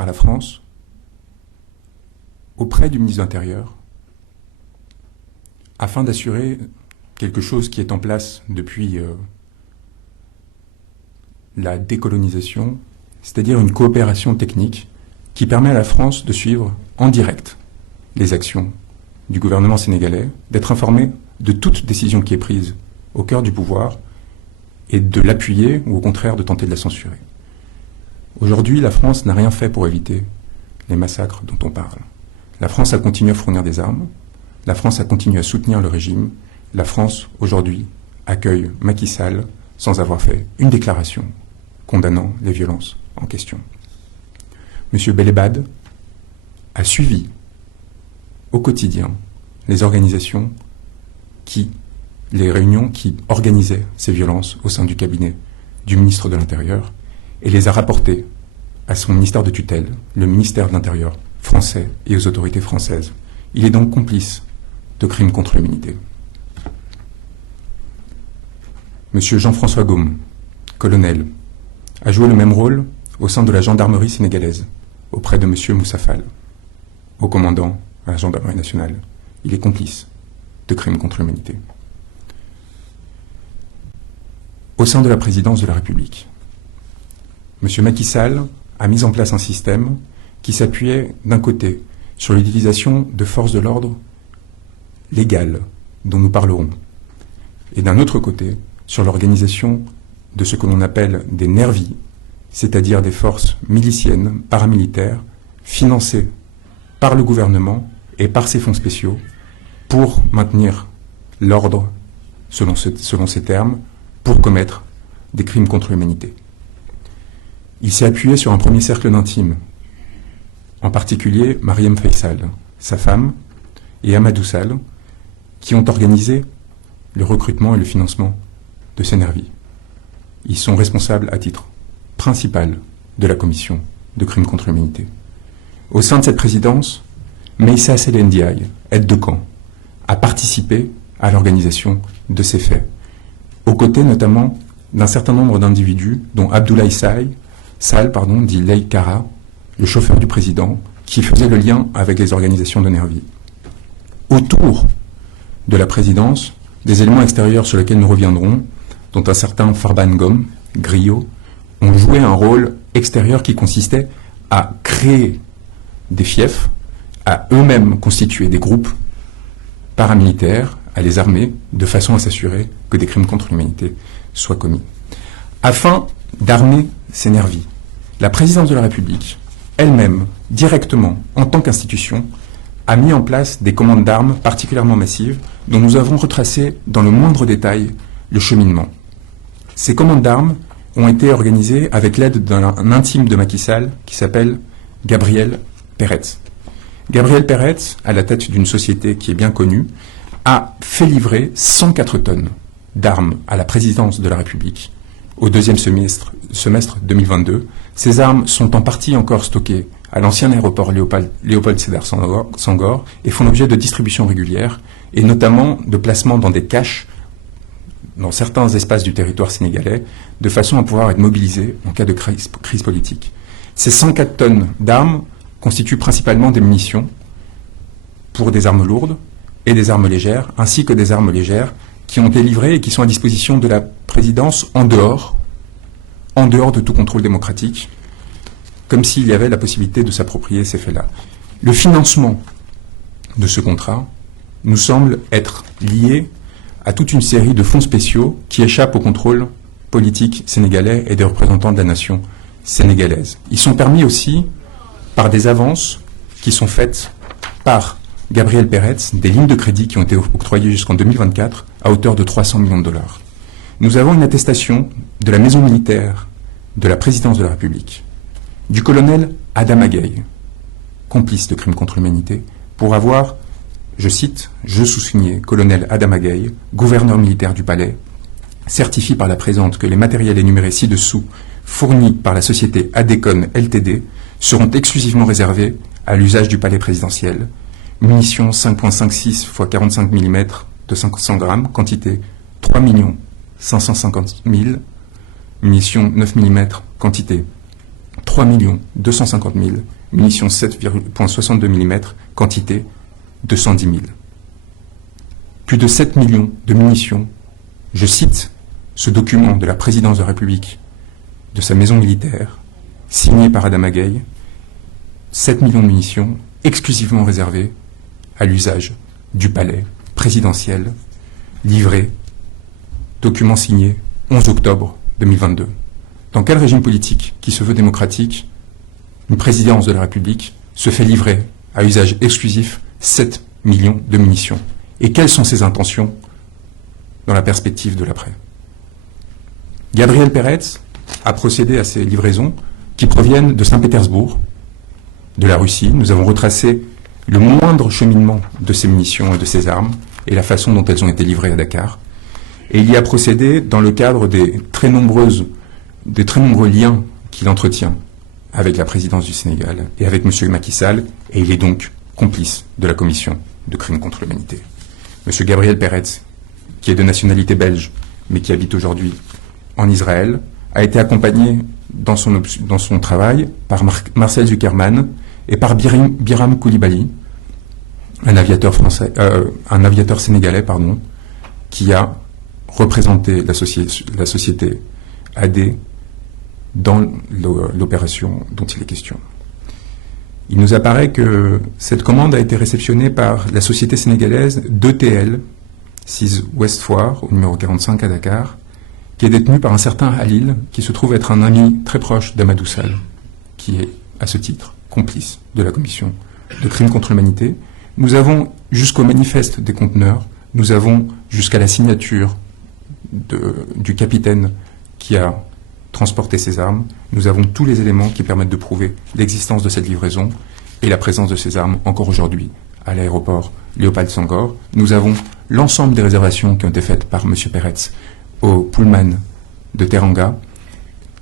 par la France auprès du ministre de l'Intérieur afin d'assurer quelque chose qui est en place depuis la décolonisation, c'est-à-dire une coopération technique qui permet à la France de suivre en direct les actions du gouvernement sénégalais, d'être informé de toute décision qui est prise au cœur du pouvoir et de l'appuyer ou au contraire de tenter de la censurer. Aujourd'hui, la France n'a rien fait pour éviter les massacres dont on parle. La France a continué à fournir des armes, la France a continué à soutenir le régime, la France, aujourd'hui, accueille Macky Sall sans avoir fait une déclaration condamnant les violences en question. M. Belebad a suivi au quotidien les organisations les réunions qui organisaient ces violences au sein du cabinet du ministre de l'Intérieur et les a rapportées à son ministère de tutelle, le ministère de l'Intérieur français et aux autorités françaises. Il est donc complice de crimes contre l'humanité. M. Jean-François Gaume, colonel, a joué le même rôle au sein de la gendarmerie sénégalaise, auprès de M. Moussa Fall, haut commandant à la gendarmerie nationale. Il est complice de crimes contre l'humanité. Au sein de la présidence de la République, M. Macky Sall a mis en place un système qui s'appuyait d'un côté sur l'utilisation de forces de l'ordre légales, dont nous parlerons, et d'un autre côté sur l'organisation de ce que l'on appelle des nervis, c'est-à-dire des forces miliciennes, paramilitaires, financées par le gouvernement et par ses fonds spéciaux pour maintenir l'ordre, selon ces termes, pour commettre des crimes contre l'humanité. Il s'est appuyé sur un premier cercle d'intimes, en particulier Mariam Faisal, sa femme, et Amadou Sall, qui ont organisé le recrutement et le financement de ces nervis. Ils sont responsables à titre principal de la commission de crimes contre l'humanité. Au sein de cette présidence, Meïssa Sélé Ndiaye, aide de camp, a participé à l'organisation de ces faits, aux côtés notamment d'un certain nombre d'individus, dont Abdoulaye Sall, dit Ley Kara, le chauffeur du président, qui faisait le lien avec les organisations de nervis. Autour de la présidence, des éléments extérieurs sur lesquels nous reviendrons, dont un certain Farban Ngom, griot, ont joué un rôle extérieur qui consistait à créer des fiefs, à eux-mêmes constituer des groupes paramilitaires, à les armer, de façon à s'assurer que des crimes contre l'humanité soient commis. Afin d'armer ces nervis, la présidence de la République, elle-même, directement, en tant qu'institution, a mis en place des commandes d'armes particulièrement massives dont nous avons retracé dans le moindre détail le cheminement. Ces commandes d'armes ont été organisées avec l'aide d'un intime de Macky Sall qui s'appelle Gabriel Peretz. Gabriel Peretz, à la tête d'une société qui est bien connue, a fait livrer 104 tonnes d'armes à la présidence de la République au deuxième semestre 2022. Ces armes sont en partie encore stockées à l'ancien aéroport Léopold Sédar Senghor et font l'objet de distributions régulières et notamment de placement dans des caches dans certains espaces du territoire sénégalais de façon à pouvoir être mobilisés en cas de crise politique. Ces 104 tonnes d'armes constituent principalement des munitions pour des armes lourdes et des armes légères, ainsi que des armes légères qui ont été livrées et qui sont à disposition de la présidence en dehors de tout contrôle démocratique, comme s'il y avait la possibilité de s'approprier ces faits-là. Le financement de ce contrat nous semble être lié à toute une série de fonds spéciaux qui échappent au contrôle politique sénégalais et des représentants de la nation sénégalaise. Ils sont permis aussi par des avances qui sont faites par Gabriel Peretz, des lignes de crédit qui ont été octroyées jusqu'en 2024 à hauteur de 300 millions de dollars. Nous avons une attestation de la maison militaire de la présidence de la République, du colonel Adama Gaye, complice de crimes contre l'humanité, pour avoir, je cite, je sous-signais, colonel Adama Gaye, gouverneur militaire du palais, certifie par la présente que les matériels énumérés ci-dessous, fournis par la société Adecon Ltd, seront exclusivement réservés à l'usage du palais présidentiel. Munitions 5,56 x 45 mm de 500 grammes, quantité 3 550 000. Munitions 9 mm, quantité 3 250 000 munitions 7,62 mm, quantité 210 000. Plus de 7 millions de munitions, je cite ce document de la présidence de la République, de sa maison militaire, signé par Adama Gaye, 7 millions de munitions exclusivement réservées à l'usage du palais présidentiel, livré, document signé 11 octobre 2022. Dans quel régime politique qui se veut démocratique, une présidence de la République se fait livrer à usage exclusif 7 millions de munitions? Et quelles sont ses intentions dans la perspective de l'après? Gabriel Peretz a procédé à ces livraisons qui proviennent de Saint-Pétersbourg, de la Russie. Nous avons retracé le moindre cheminement de ces munitions et de ces armes et la façon dont elles ont été livrées à Dakar. Et il y a procédé dans le cadre des très nombreux liens qu'il entretient avec la présidence du Sénégal et avec M. Macky Sall, et il est donc complice de la commission de crimes contre l'humanité. M. Gabriel Peretz, qui est de nationalité belge, mais qui habite aujourd'hui en Israël, a été accompagné dans son travail par Marcel Zuckerman et par Biram Koulibaly, un aviateur sénégalais, qui a représenté la société AD dans l'opération dont il est question. Il nous apparaît que cette commande a été réceptionnée par la société sénégalaise d'ETL, 6 Ouest Foire, au numéro 45 à Dakar, qui est détenue par un certain Halil, qui se trouve être un ami très proche d'Amadou Sall, qui est, à ce titre, complice de la commission de crimes contre l'humanité. Nous avons jusqu'au manifeste des conteneurs, nous avons jusqu'à la signature du capitaine qui a transporté ces armes, nous avons tous les éléments qui permettent de prouver l'existence de cette livraison et la présence de ces armes encore aujourd'hui à l'aéroport Léopold Senghor. Nous avons l'ensemble des réservations qui ont été faites par M. Peretz au Pullman de Teranga,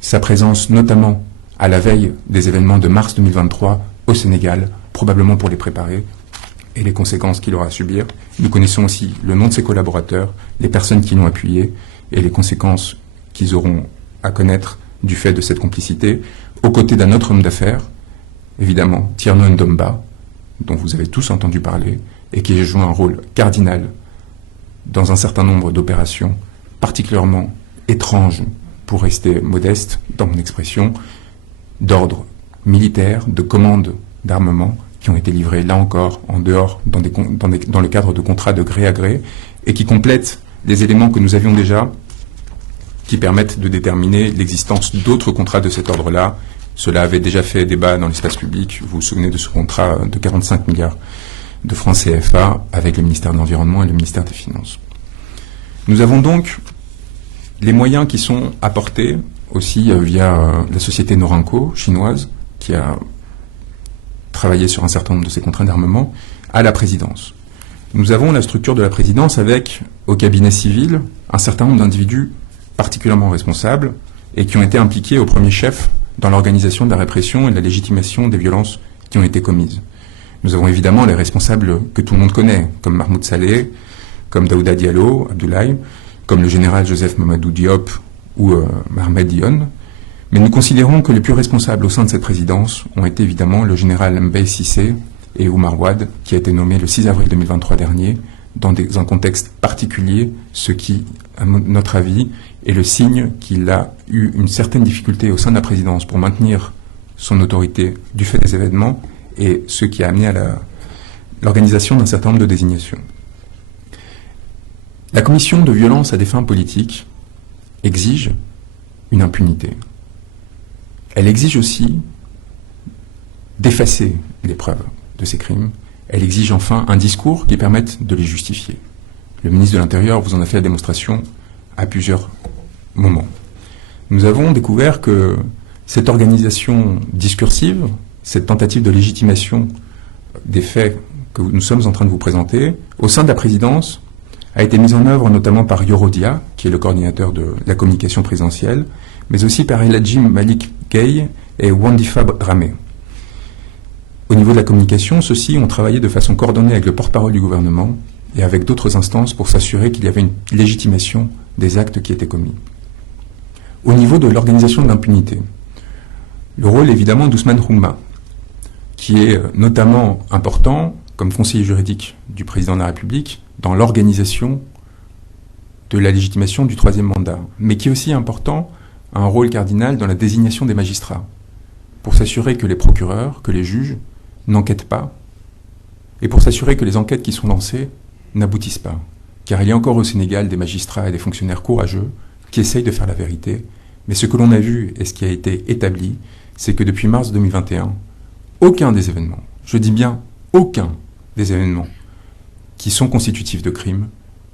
sa présence notamment à la veille des événements de mars 2023 au Sénégal, probablement pour les préparer, et les conséquences qu'il aura à subir. Nous connaissons aussi le nom de ses collaborateurs, les personnes qui l'ont appuyé, et les conséquences qu'ils auront à connaître du fait de cette complicité, aux côtés d'un autre homme d'affaires, évidemment Tierno Ndomba, dont vous avez tous entendu parler, et qui a joué un rôle cardinal dans un certain nombre d'opérations particulièrement étranges, pour rester modeste dans mon expression, d'ordre militaire, de commandes d'armement, qui ont été livrées, là encore, en dehors, dans le cadre de contrats de gré à gré, et qui complètent les éléments que nous avions déjà, qui permettent de déterminer l'existence d'autres contrats de cet ordre-là. Cela avait déjà fait débat dans l'espace public. Vous vous souvenez de ce contrat de 45 milliards de francs CFA avec le ministère de l'Environnement et le ministère des Finances. Nous avons donc les moyens qui sont apportés aussi via la société Norinco chinoise, qui a travaillé sur un certain nombre de ces contrats d'armement, à la présidence. Nous avons la structure de la présidence avec, au cabinet civil, un certain nombre d'individus particulièrement responsables et qui ont été impliqués au premier chef dans l'organisation de la répression et de la légitimation des violences qui ont été commises. Nous avons évidemment les responsables que tout le monde connaît, comme Mahmoud Saleh, comme Daouda Diallo, Abdoulaye, comme le général Joseph Mamadou Diop ou Mohamed Dionne. Mais nous considérons que les plus responsables au sein de cette présidence ont été évidemment le général Mbaye Cissé et Oumar Wade, qui a été nommé le 6 avril 2023 dernier, dans un contexte particulier, ce qui, à notre avis, est le signe qu'il a eu une certaine difficulté au sein de la présidence pour maintenir son autorité du fait des événements, et ce qui a amené à l'organisation d'un certain nombre de désignations. La commission de violence à des fins politiques exige une impunité. Elle exige aussi d'effacer les preuves de ces crimes. Elle exige enfin un discours qui permette de les justifier. Le ministre de l'Intérieur vous en a fait la démonstration à plusieurs moments. Nous avons découvert que cette organisation discursive, cette tentative de légitimation des faits que nous sommes en train de vous présenter, au sein de la présidence, a été mise en œuvre notamment par Yorodia, qui est le coordinateur de la communication présidentielle, mais aussi par Eladji Malik Gueye et Wandifa Dramé. Au niveau de la communication, ceux-ci ont travaillé de façon coordonnée avec le porte-parole du gouvernement et avec d'autres instances pour s'assurer qu'il y avait une légitimation des actes qui étaient commis. Au niveau de l'organisation de l'impunité, Le rôle évidemment d'Ousmane Khouma, qui est notamment important comme conseiller juridique du président de la République dans l'organisation de la légitimation du troisième mandat, mais qui est aussi important, a un rôle cardinal dans la désignation des magistrats, pour s'assurer que les procureurs, que les juges n'enquêtent pas, et pour s'assurer que les enquêtes qui sont lancées n'aboutissent pas. Car il y a encore au Sénégal des magistrats et des fonctionnaires courageux qui essayent de faire la vérité, mais ce que l'on a vu et ce qui a été établi, c'est que depuis mars 2021, aucun des événements, je dis bien aucun des événements qui sont constitutifs de crimes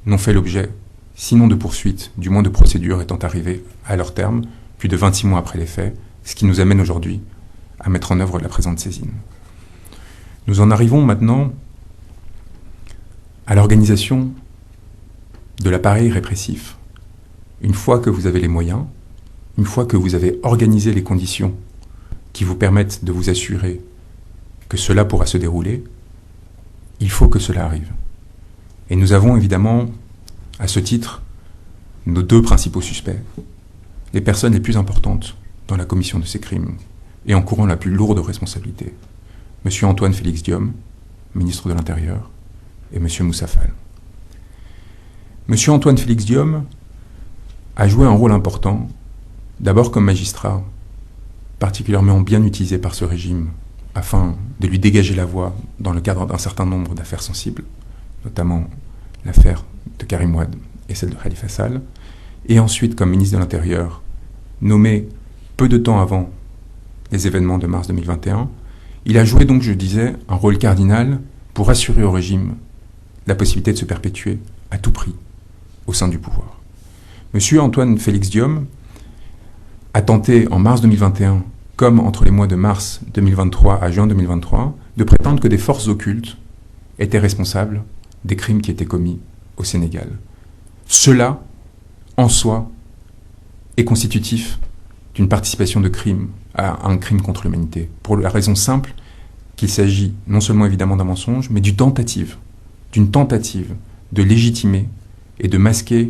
n'ont fait l'objet, sinon de poursuites, du moins de procédures étant arrivées à leur terme, plus de 26 mois après les faits, ce qui nous amène aujourd'hui à mettre en œuvre la présente saisine. Nous en arrivons maintenant à l'organisation de l'appareil répressif. Une fois que vous avez les moyens, une fois que vous avez organisé les conditions qui vous permettent de vous assurer que cela pourra se dérouler, il faut que cela arrive. Et nous avons évidemment, à ce titre, nos deux principaux suspects, les personnes les plus importantes dans la commission de ces crimes et encourant la plus lourde responsabilité. M. Antoine Félix Diome, ministre de l'Intérieur, et M. Moussa Fall. M. Antoine Félix Diome a joué un rôle important, d'abord comme magistrat, particulièrement bien utilisé par ce régime, afin de lui dégager la voie dans le cadre d'un certain nombre d'affaires sensibles, notamment l'affaire de Karim Wade et celle de Khalifa Sall, et ensuite comme ministre de l'Intérieur, nommé peu de temps avant les événements de mars 2021, il a joué donc, je disais, un rôle cardinal pour assurer au régime la possibilité de se perpétuer à tout prix au sein du pouvoir. Monsieur Antoine Félix Diome a tenté en mars 2021, comme entre les mois de mars 2023 à juin 2023, de prétendre que des forces occultes étaient responsables des crimes qui étaient commis au Sénégal. Cela, en soi, est constitutif d'une participation de crime à un crime contre l'humanité, pour la raison simple qu'il s'agit non seulement évidemment d'un mensonge, mais d'une tentative de légitimer et de masquer